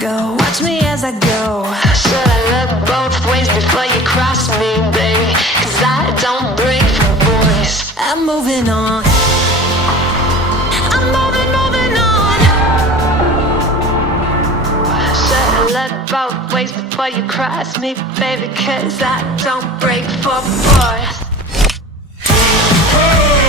go. Watch me as I go. Should I look both ways before you cross me, baby? 'Cause I don't break for boys. I'm moving on. I'm moving on. Should I look both ways before you cross me, baby? 'Cause I don't break for boys. Hey.